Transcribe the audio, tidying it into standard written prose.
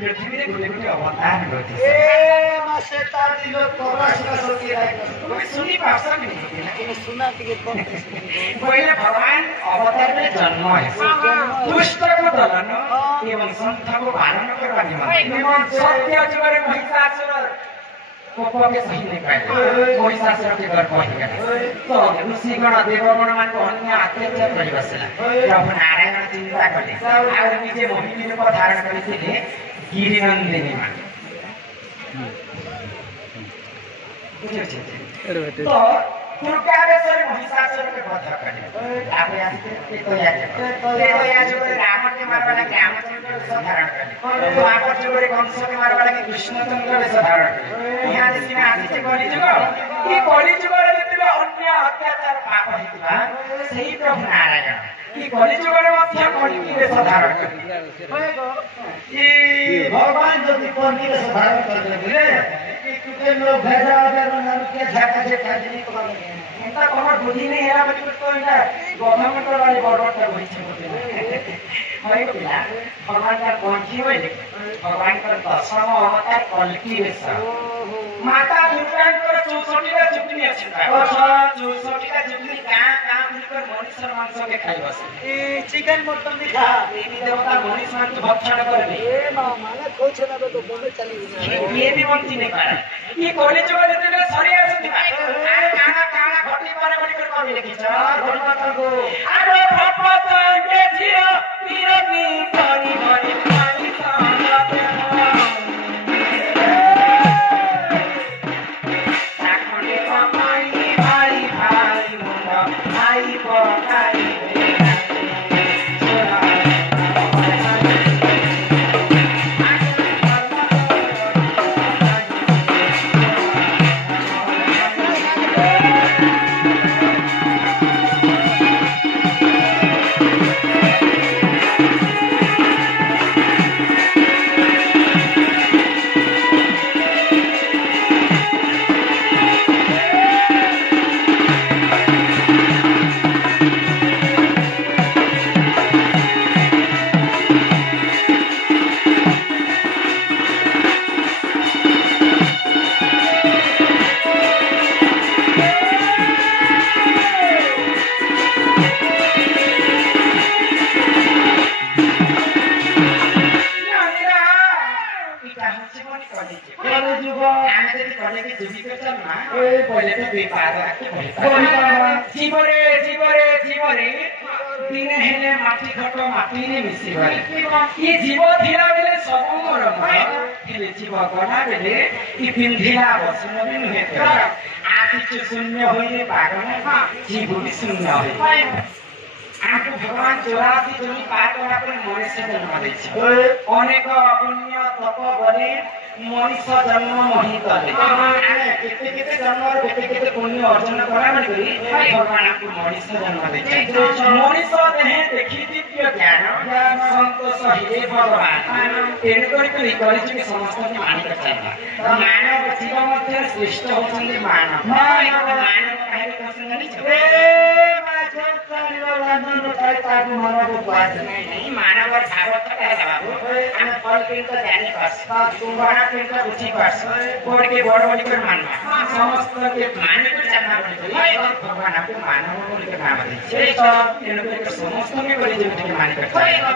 पृथ्वी रे गोटे गोटे अवतार होती ए मासे तार दिलो कोरासका सोती राय कोई सुनी भाषा भी नहीं लेकिन सुना टिके कम पहिले भगवान अवतार में जन्म है दुष्ट को दलन एवं संत को पालन करवा निमंत्रण सत्य जुगरे महिषासुर को के सही नहीं पाए महिषासुर के घर पहुंच गए तो ऋषिगण देवगण मान को अन्य अत्याचार करि बसला प्रभु नारायण चिंता कले और निजे मोहिनी रूप धारण करिथिले गिरिनंदिनी मान तो दुर्गावेश्वरी महिषासुर के वध कले आपे आते तो या जो रावण के मारवा लगे रामचंद्र वेश धारण कले तो आप जो कंस के मारवा लगे कृष्णचंद्र वेश धारण कले यहाँ देखिना आदि से कली जुग ये कली जुग रे जतिबा अन्य अत्याचार पाप हितबा सही प्रभु नारायण ये कली जुग रे मध्य कली वेश धारण कले ये भगवान जति कली वेश धारण करले के लोग भेजा बना के झाका से काजनी को इनका कमर बुद्धि नहीं है बच्चे तो इनका गवर्नमेंट वाले बॉर्डर तक वही छे होय पिला भगवान का कौन सी होय भगवान का दशम अवतार कल्की वेश माता दुर्गा कर 64 टा जुगनी अछि 64 टा जुगनी का मिलकर मनुष्य मांस के खाइ बस ए चिकन मटन भी खा देवी देवता मनुष्य मांस भक्षण करबे ए माने खोछ ना तो बोले चली ये भी मनती नहीं पारा ये कॉलेज जो जते सरी आछथि आ काना काना घटी पारे घटी कर कमी लिखि छ भगवान को आरो भगवत के जियो पीरनी पानी भरी पानी सामने साखने पानी भाई भाई मुंडा भाई पकाई दिने हेले माटी खट माटी ने मिसी गले ये जीव धीरा बेले सब मोर हेले जीव गना बेले ई पिंधिला बसन भी नुहे आदि शून्य होइले पागन जीव भी शून्य होय आको भगवान 84 जनी पाटना पर मनुष्य जन्म दैछ अनेक पुण्य तप बने मनुष्य जन्म महितले केते केते जन्म और केते केते पुण्य अर्जन करा बनी भगवान को मनुष्य जन्म दैछ मनुष्य देह देखि दिव्य ज्ञान संतोष हे भगवान तेन करी के समस्त के मानिक चाहिए मानव जीव मध्य श्रेष्ठ होछन मानव मानव काहे प्रसंग नहीं छ नहीं मानव और भागवत का है बाबू हम फल के तो जाने पास तुम बड़ा के तो बुझी पास बोर्ड के बड़ बड़ी कर मानना समस्त के माने को जानना पड़ेगा भगवान आपको मानव बोल के नाम दे छै तो इन को समस्त में बड़ी जो के माने करता है